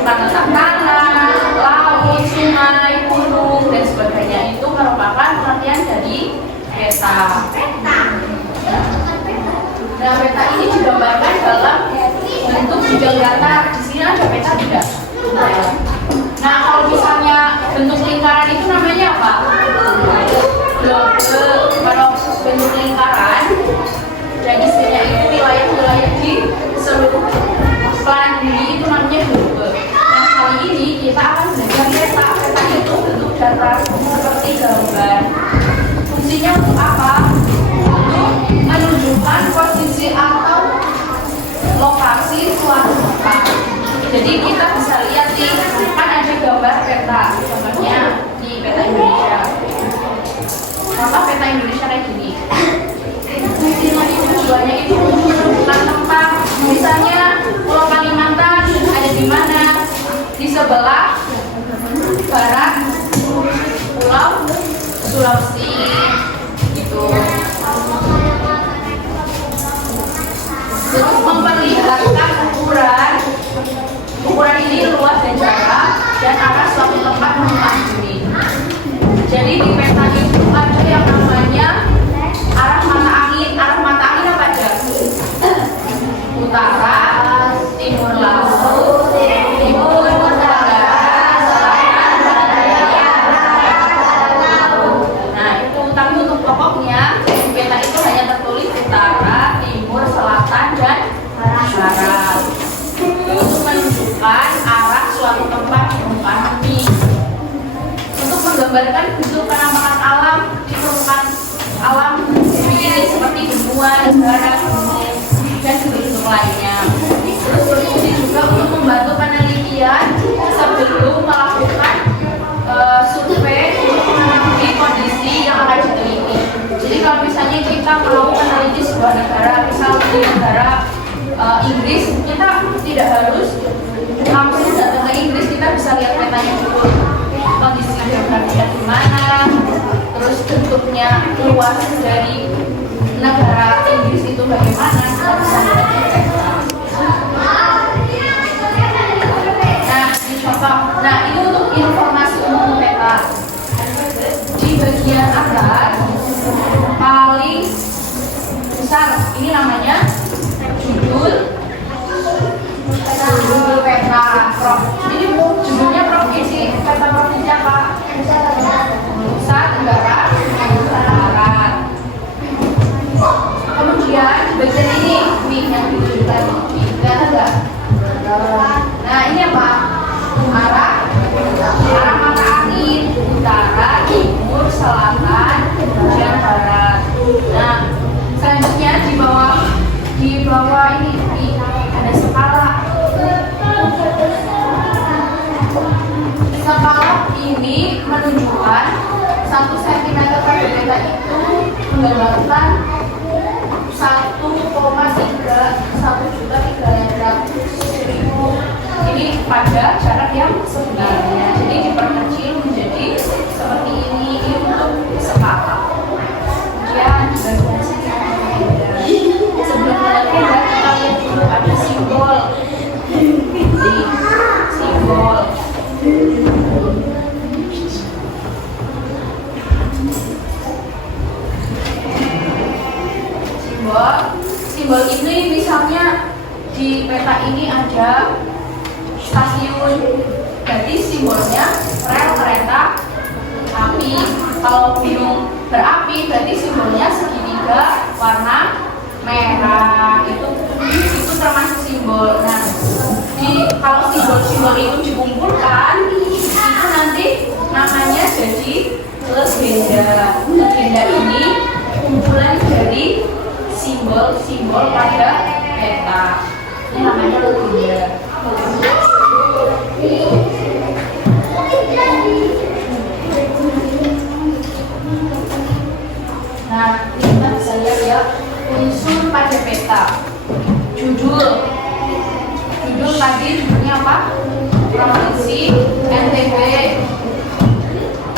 menunjukkan letak tanah, laut, sungai, gunung, dan sebagainya. Itu merupakan pengertian dari peta. Nah, peta ini digambarkan dalam bentuk bidang datar. Di sini ada peta tidak? Nah, kalau misalnya bentuk lingkaran itu namanya apa? Globe. Kalau bentuk lingkaran dan isinya itu wilayah-wilayah di seluruh planet bumi itu namanya globe. Nah, kali ini kita akan belajar peta. Peta itu bentuk datar seperti gambar. Fungsinya untuk apa? Untuk menunjukkan posisi atau lokasi suatu tempat. Jadi kita bisa lihat nih, kan ada gambar peta. Contohnya di peta Indonesia. Contoh peta Indonesia kayak gini. Tujuannya itu untuk menentukan tempat. Misalnya Pulau Kalimantan ada di mana? Di sebelah barat Pulau Sulawesi. Gitu. Terus memperlihatkan ukuran ini luas dan jarak dan arah suatu tempat menuju bumi. Jadi di peta itu ada yang namanya arah mata angin. Arah mata angin apa aja? Utara, timur laut, timur utara, selatan, laut. Nah itu, tapi untuk pokoknya di peta itu hanya tertulis utara, timur, selatan, dan barat. Untuk menunjukkan arah suatu tempat di permukaan bumi. Untuk menggambarkan bentuk penampakan alam di permukaan alam bumi ini seperti benua, negara, gunung, dan bentuk lainnya. Terus berfungsi juga untuk membantu penelitian sebelum melakukan survei di kondisi yang akan diteliti. Jadi kalau misalnya kita mau meneliti sebuah negara, misalnya di negara Inggris, kita tidak harus langsung datang ke Inggris, kita bisa lihat petanya dulu, kondisi geografisnya di mana, terus bentuknya luas dari negara Inggris itu bagaimana, kita bisa lihat di peta. Nah, ini contoh. Nah, ini untuk informasi umum peta. Di bagian atas paling besar ini namanya judul peta Prof. Ini judulnya provinsi. Peta provinsi apa? Nusa Tenggara Barat. Kemudian bagian ini yang ditujukan kita enggak. Nah ini apa? Arah mata angin utara, timur, selatan, dan barat. Nah selanjutnya di bawah ini ada skala. Skala ini menunjukkan 1 cm per meter itu menggambarkan 1,300.000 ini pada jarak yang sebenarnya. Jadi diperkecil menjadi seperti ini untuk skala. Kemudian bagian sini sebelum mulai kita lihat dulu ada simbol. Simbol. Simbol ini misalnya di peta ini ada stasiun, jadi simbolnya rel kereta api. Kalau gunung berapi berarti simbolnya segitiga warna merah. Itu termasuk simbol. Nah, kalau simbol-simbol itu dikumpulkan, itu nanti namanya jadi legenda. Legenda ini kumpulan dari simbol-simbol pada peta. Ini namanya legenda. Nah, ini kita bisa lihat ya unsur pada peta. Judul tadi judulnya apa? Provinsi NTB.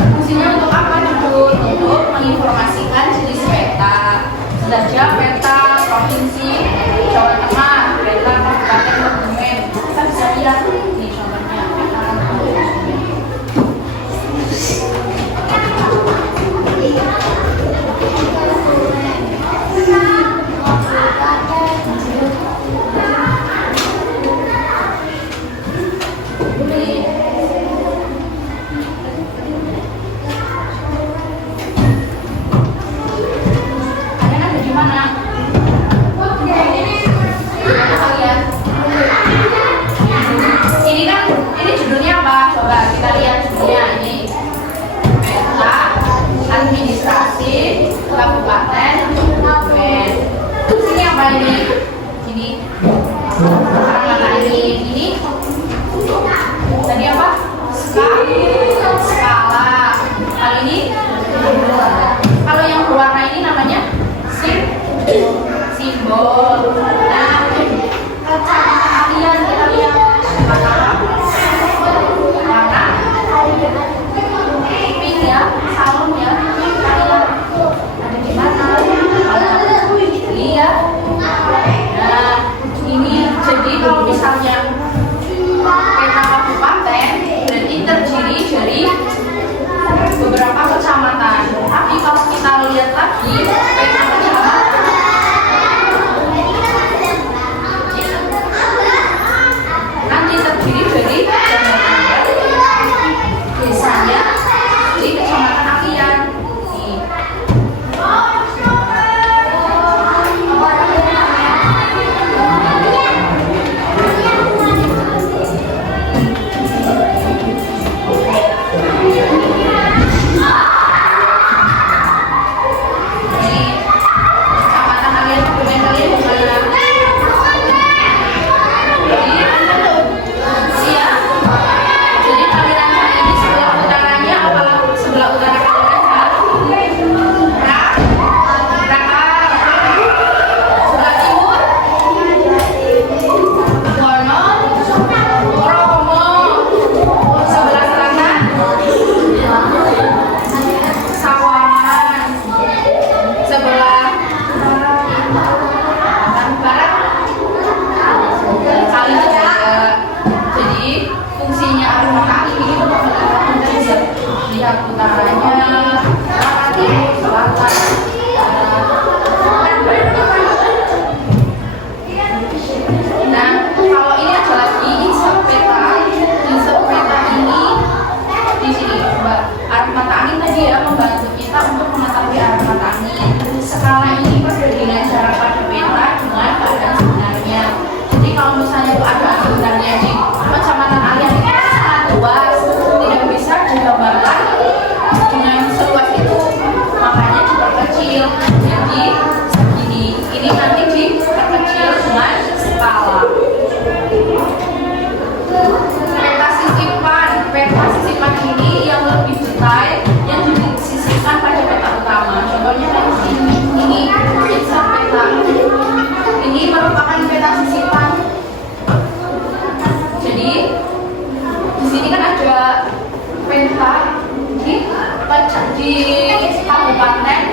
Fungsinya untuk apa judul? Untuk menginformasikan jenis peta. Saja peta provinsi Jawa Tengah, peta Kabupaten Kebumen. Kita bisa lihat nih contohnya. skala. Kalau ini, kalau yang berwarna ini namanya simbol. Nah, kalian kita lihat warna pink ya, salon ya. Kalian ada di mana? Ini ya. Nah, ini jadi kalau misalnya peta kabupaten berarti terdiri dari beberapa kecamatan. Tapi kalau kita lihat lagi peta kecamatan nanti terdiri dari desanya di kecamatan Akian. Nih.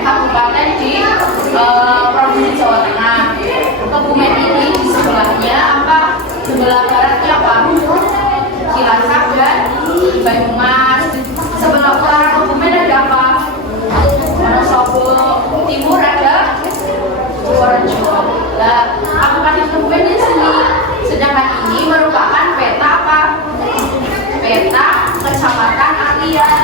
Kabupaten di Provinsi Jawa Tengah. Kebumen ini di sebelahnya apa? Sebelah baratnya apa? Cilacap dan Banyumas. Sebelah utara Kebumen ada apa? Wonosobo. Timur ada Purworejo. Nah, Kabupaten Kebumen di sini. Sedangkan ini merupakan peta apa? Peta Kecamatan Akian.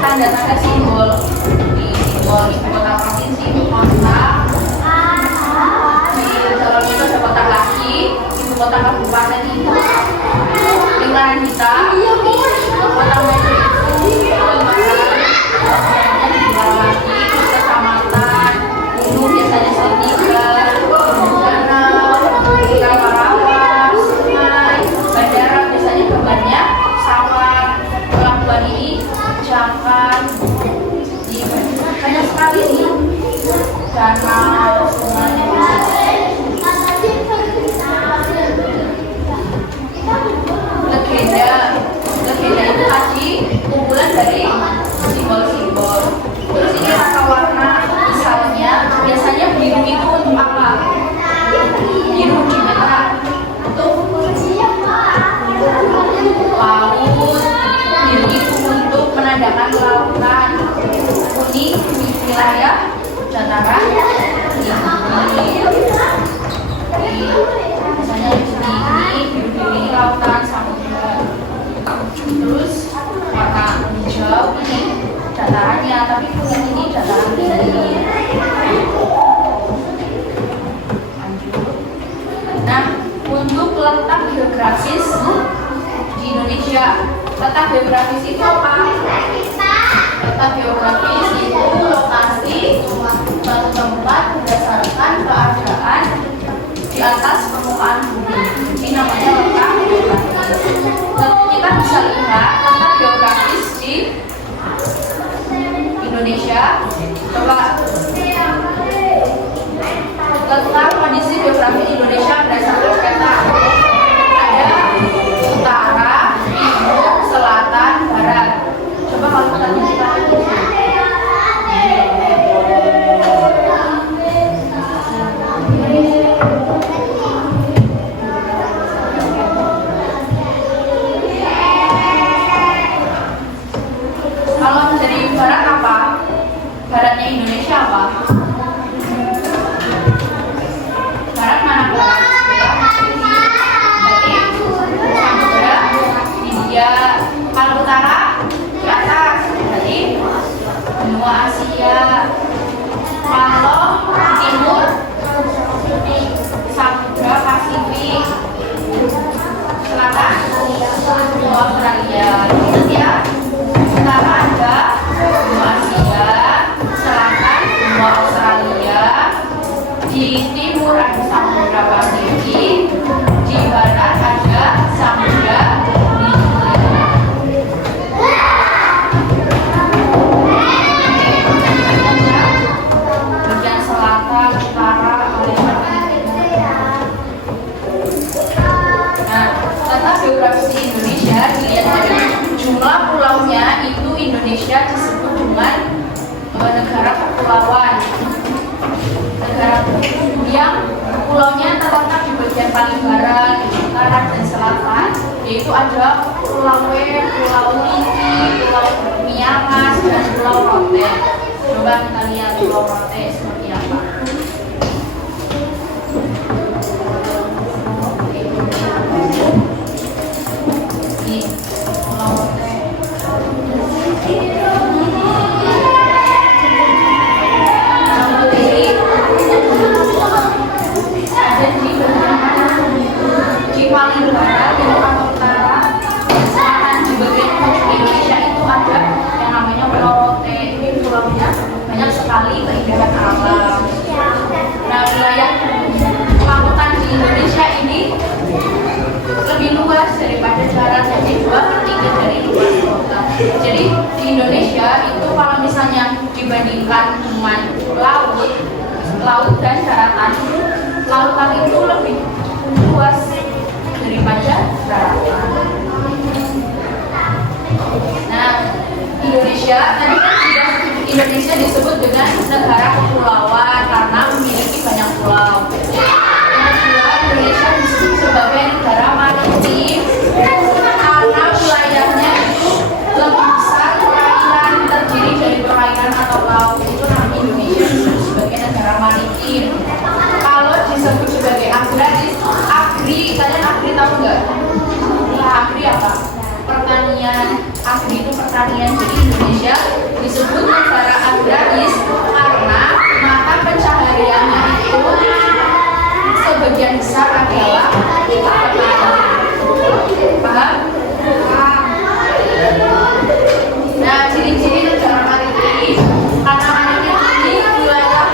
Tanda-tanda simbol di simbol ibu kota provinsi, kota di dalam itu ada kota lagi, ibu kota kabupaten itu lingkaran kita, kota metro itu lingkaran lagi, kecamatan itu biasanya Salatiga, Danau, Rawa, sungai, bandara biasanya gambarnya pesawat, pelabuhan ini Jakarta, banyak sekali nih danau, sungai. Legenda itu tadi kumpulan dari simbol-simbol. Terus ini rangka mengadakan lautan kuning di wilayah dataran tinggi. Misalnya di sini ini lautan samudra. Terus warna hijau ini datarannya, tapi kuning ini dataran tinggi. Nah, untuk letak geografis di Indonesia, letak geografis itu apa? Letak geografis itu lokasi suatu tempat berdasarkan keadaan di atas permukaan bumi. Ini namanya letak geografis. Kita bisa lihat letak geografis di Indonesia. Coba letak kondisi geografi Indonesia berdasarkan peta. Ada utara, timur, selatan, barat. Coba kalau kita tunjukkan. Kalau dari barat apa? Baratnya Indonesia apa? Barat mana barat? Berarti Samudra, India. Kalau utara di atas, berarti benua Asia. Kalau timur, Samudra Pasifik. Selatan, benua Australia. Ya. Utara ada benua Asia, selatan benua Australia, di timur ada Samudra Pasifik, di barat ada Samudra Hindia. Bagian selatan, utara, nah, letak geografis di Indonesia dilihat dari jumlah pulaunya. Itu Indonesia disebut dengan negara kepulauan. Negara yang pulaunya terletak di bagian paling barat, utara dan selatan, yaitu ada Pulau W, Pulau Niti, Pulau Miangas, dan Pulau Rote. Coba kita lihat Pulau Rote seperti apa. Ini Pulau Rote. Di paling barat dan paling utara, selatan di bagian ujung Indonesia itu ada yang namanya Pulau Rote. Ini pulaunya banyak sekali keindahan alam. Nah, wilayah lautan di Indonesia ini lebih luas daripada darat, jadi 2/3 dari luas lautan. Jadi di Indonesia itu kalau misalnya dibandingkan dengan laut dan daratan, lautan itu lebih luas daripada daratan. Nah, Indonesia tadi kan sudah Indonesia disebut dengan negara kepulauan karena memiliki banyak pulau. Yang kedua, Indonesia disebut sebagai negara maritim karena wilayahnya itu lebih besar perairan, terdiri dari perairan atau laut. Itu namanya Indonesia disebut sebagai negara maritim. Kalau disebut sebagai agraris, kalian agri tahu nggak? Agri apa? Pertanian. Agri itu pertanian. Jadi Indonesia disebut negara agraris karena mata pencahariannya itu sebagian besar adalah pertanian. Paham? Nah, ciri-ciri negara maritim, karena maritim ini wilayah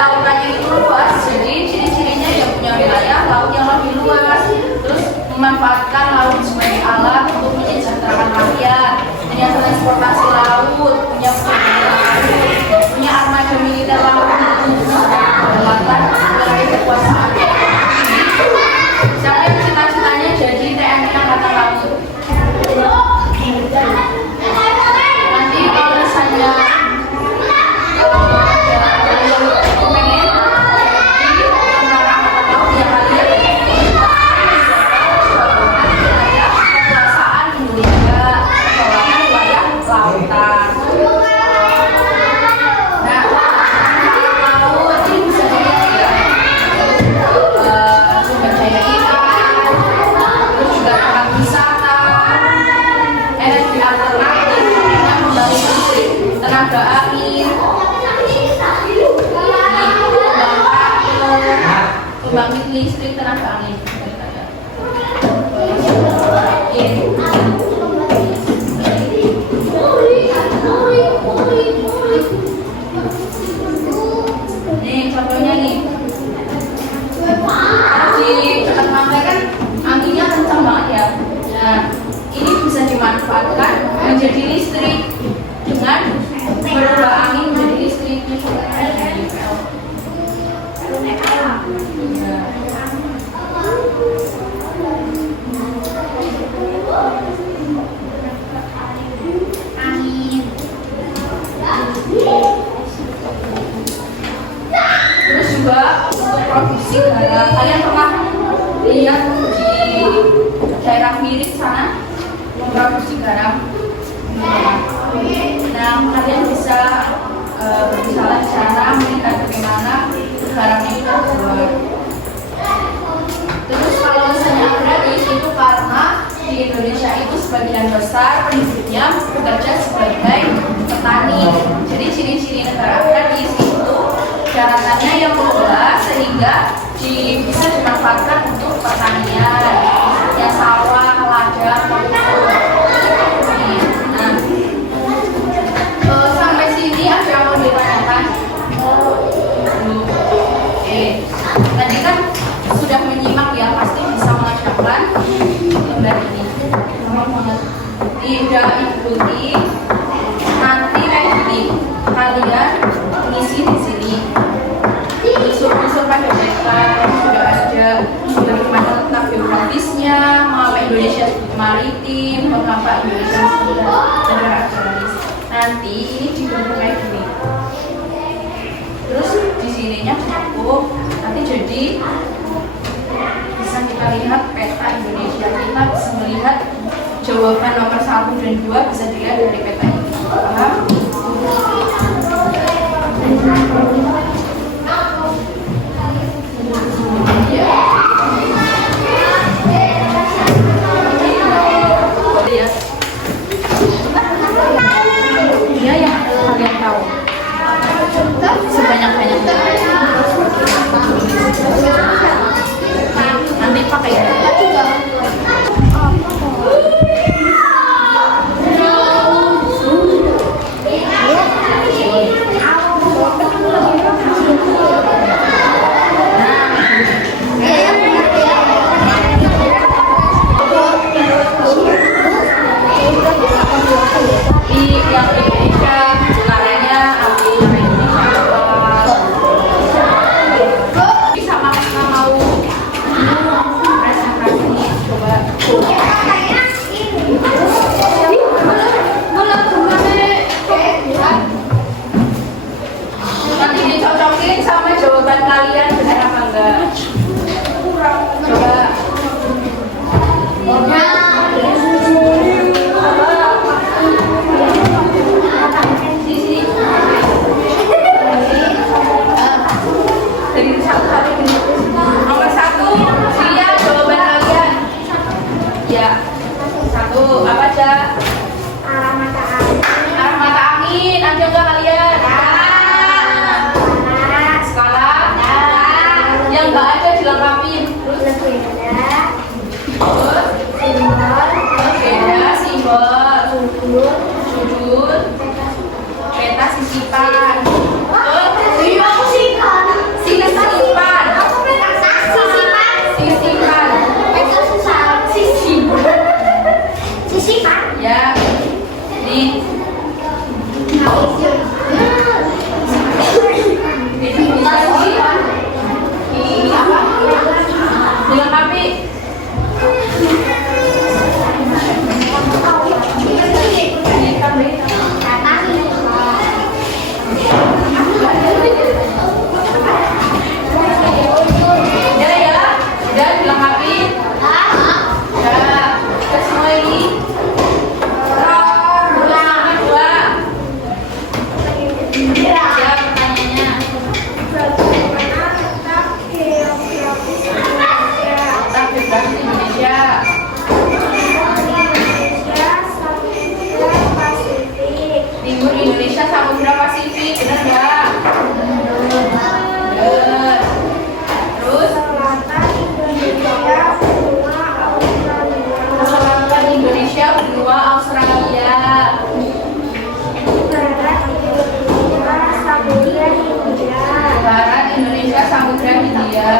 lautannya itu luas, jadi ciri-cirinya yang punya wilayah laut yang lebih luas, terus memanfaatkan laut sebagai alat untuk menyejahterakan rakyat, punya transportasi laut, punya punya armada militer laut, kelewatan wilayah kekuasaan. Sampai cita-citanya jadi TNI Angkatan Laut. tenaga angin. Pembangkit listrik tenaga angin. Nih contohnya nih. Di dekat pantai kan anginnya kencang banget ya. Nah, ini bisa dimanfaatkan menjadi listrik dengan berubah angin menjadi listrik. Terus juga untuk produksi garam, kalian pernah lihat di daerah Mirit sana memproduksi garam? Nah, kalian bisa berbicara cara melihat bagaimana garam ini terbuat. Terus kalau misalnya agraris itu karena di Indonesia itu sebagian besar penduduknya bekerja sebagai petani. Jadi ciri-ciri negara agraris itu syaratannya yang luas sehingga bisa dimanfaatkan untuk pertanian, ya sawah, ladang, sampai sini ada yang mau ditanyakan? Oke, tadi kan sudah menyimak ya, pasti bisa mengerjakan lembar ini. Tidak ikuti nanti kayak gini, kalian ngisi di sini. Unsur-unsur pada mereka sudah ada, bagaimana tentang geografisnya, mengapa Indonesia maritim, mengapa Indonesia negara agraris. Nanti ini dibentuk kayak gini. Terus di sininya cukup, nanti jadi bisa kita lihat peta Indonesia. Kita bisa melihat jawaban nomor 1 dan 2 bisa dilihat dari peta ini. Paham? Dia yang kalian tahu sebanyak-banyaknya. Nanti pakai juga. Nanti dicocokin sama jawaban kalian benar apa enggak? Coba. Di sini. Dari satu-satu ini. Nomor 1, lihat jawaban kalian. Ya. 1, apa aja? Arah mata angin. Ada enggak kalian? Yang nggak ada dilengkapin. Beda simbol, sudut, peta sisipan. Sisipan. Ya, nih. Dilengkapi. Indonesia sama Samudra Pasifik, benar nggak? Benar. Terus selatan Indonesia benua Australia. Barat Indonesia Samudra Hindia.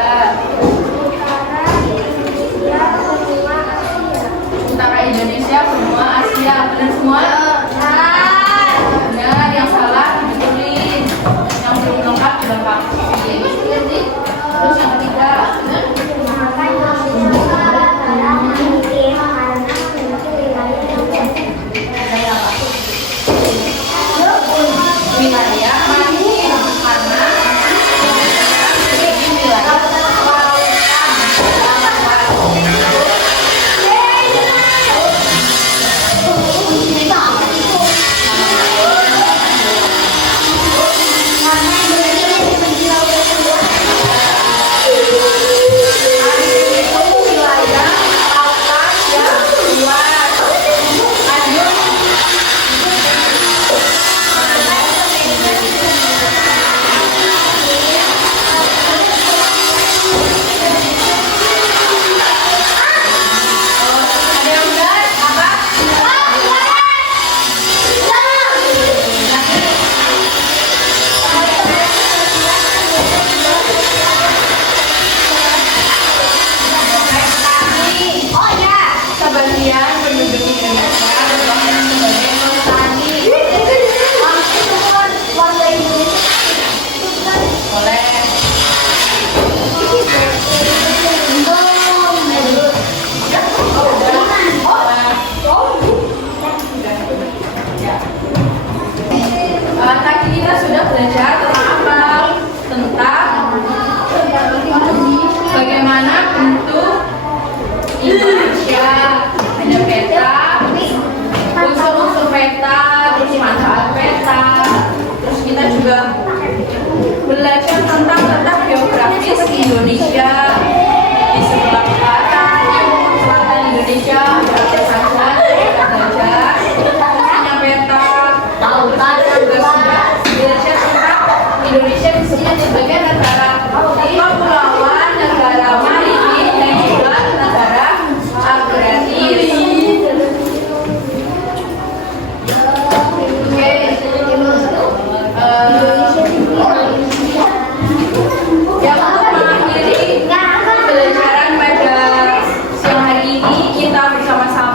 Utara Indonesia benua Asia. Benar semua? Benar, yang salah dibetulin. Yang belum lengkap dilengkapi. Terus yang ketiga, wilayah maritim karena ini wilayah sebagian penduduk Indonesia berbangun sebagai petani. Boleh. Tadi kita sudah belajar tentang apa? Tentang bagaimana bentuk Indonesia, ada peta, unsur-unsur peta, terus manfaat peta. Terus kita juga belajar tentang letak geografis Indonesia di sebelah barat, selatan Indonesia, ada apa saja, kita belajar punya peta. Kita juga sudah belajar tentang Indonesia disebut sebagai negara kepulauan, negara maritim, dan juga negara agraris. Yang mengakhiri pelajaran pada siang hari ini, kita bersama-sama